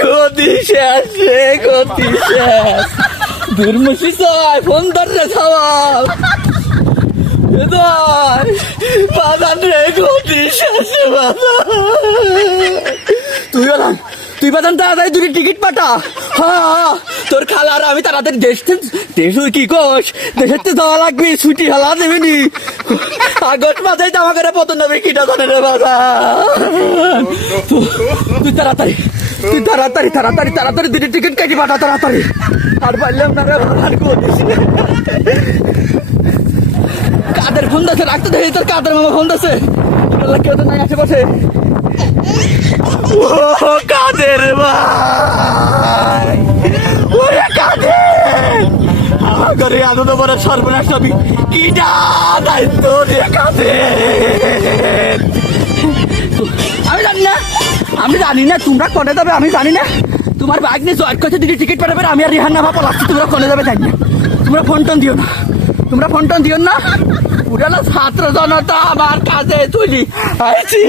গতি শেষ রে, গতি শেষ। দুর্মুষি চাই ফোন ধর রে সবাই। বাদান রে, গতি শেষ রে বাদান। তুই বাদান তাড়াতাড়ি দুটি টিকিট পাঠা। হ্যাঁ, তোর খালার আমি তাড়াতাড়ি দেশ কি কোষ, দেশের তো যাওয়া লাগবে, ছুটি হালা দেবে নি। আগস্ট মাসে জামা করে পতন নেবে কিটা জানে রে বাদান। তুই তাড়াতাড়ি দুটি টিকিট কেটে পাঠা তাড়াতাড়ি। আর পারলাম না রে বাদান, গতি। কাদের ফোন দিয়েছে, রাখতে দেখি তোর কাদের মামা ফোন দিয়েছে। কেউ তো নাই আশেপাশে। ও কাদের ভাই, ওরে কাদের আমাকে এত বড় সর্বনাশ ছবি কিটা দায়িত্ব রে কাদের। আমি জানি না তোমরা কোনে যাবে, আমি জানি না। তোমার বাইক নিয়ে জয়েন করছে, দিদি টিকিট পাঠাবে, আমি আর রিহান নামা পলাচ্ছি। তোমরা কোনে যাবে জানি না। তোমরা ফোন টোন দিও না, পুরালো ছাত্র জনতা আমার কাছে চলি আছি।